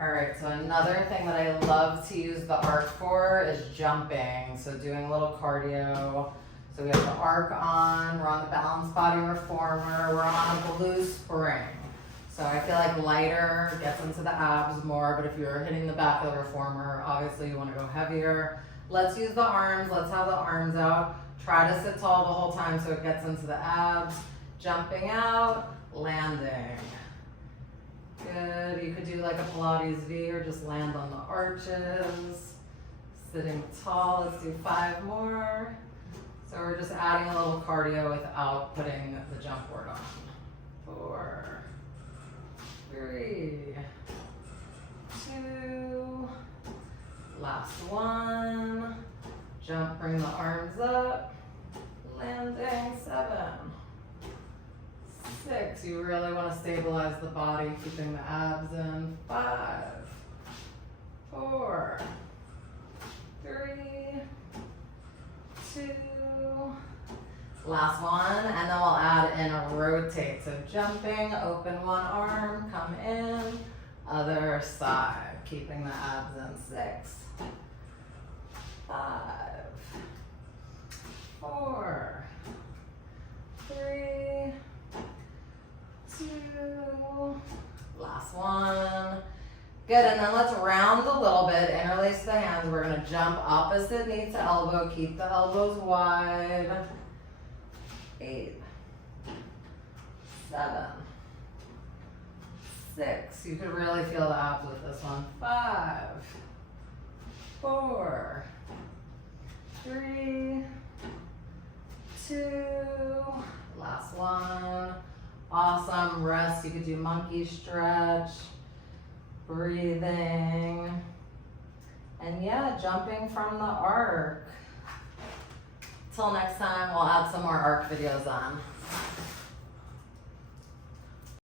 All right, so another thing that I love to use the arc for is jumping. So doing a little cardio. So we have the arc on, we're on the balanced body reformer, we're on a blue spring. So I feel like lighter gets into the abs more, but if you're hitting the back of the reformer, obviously you want to go heavier. Let's use the arms, let's have the arms out. Try to sit tall the whole time so it gets into the abs. Jumping out, landing. Good, you could do like a Pilates V or just land on the arches. Sitting tall, let's do 5 more. So we're just adding a little cardio without putting the jump board on. 4, 3, 2, last one. Jump, bring the arms up. Landing, 7, 6. You really want to stabilize the body, keeping the abs in. 5, 4, 3, 2. Last one, and then we'll add in a rotate. So jumping, open one arm, come in, other side, keeping the abs in. 6, 5, 4, 3, 2, last one. Good, and then let's round a little bit, interlace the hands. We're gonna jump opposite knee to elbow, keep the elbows wide. 8, 7, 6. You could really feel the abs with this one. 5, 4, 3, 2, last one. Awesome, rest. You could do monkey stretch, breathing, and yeah, jumping from the arc. Till next time, we'll add some more arc videos on.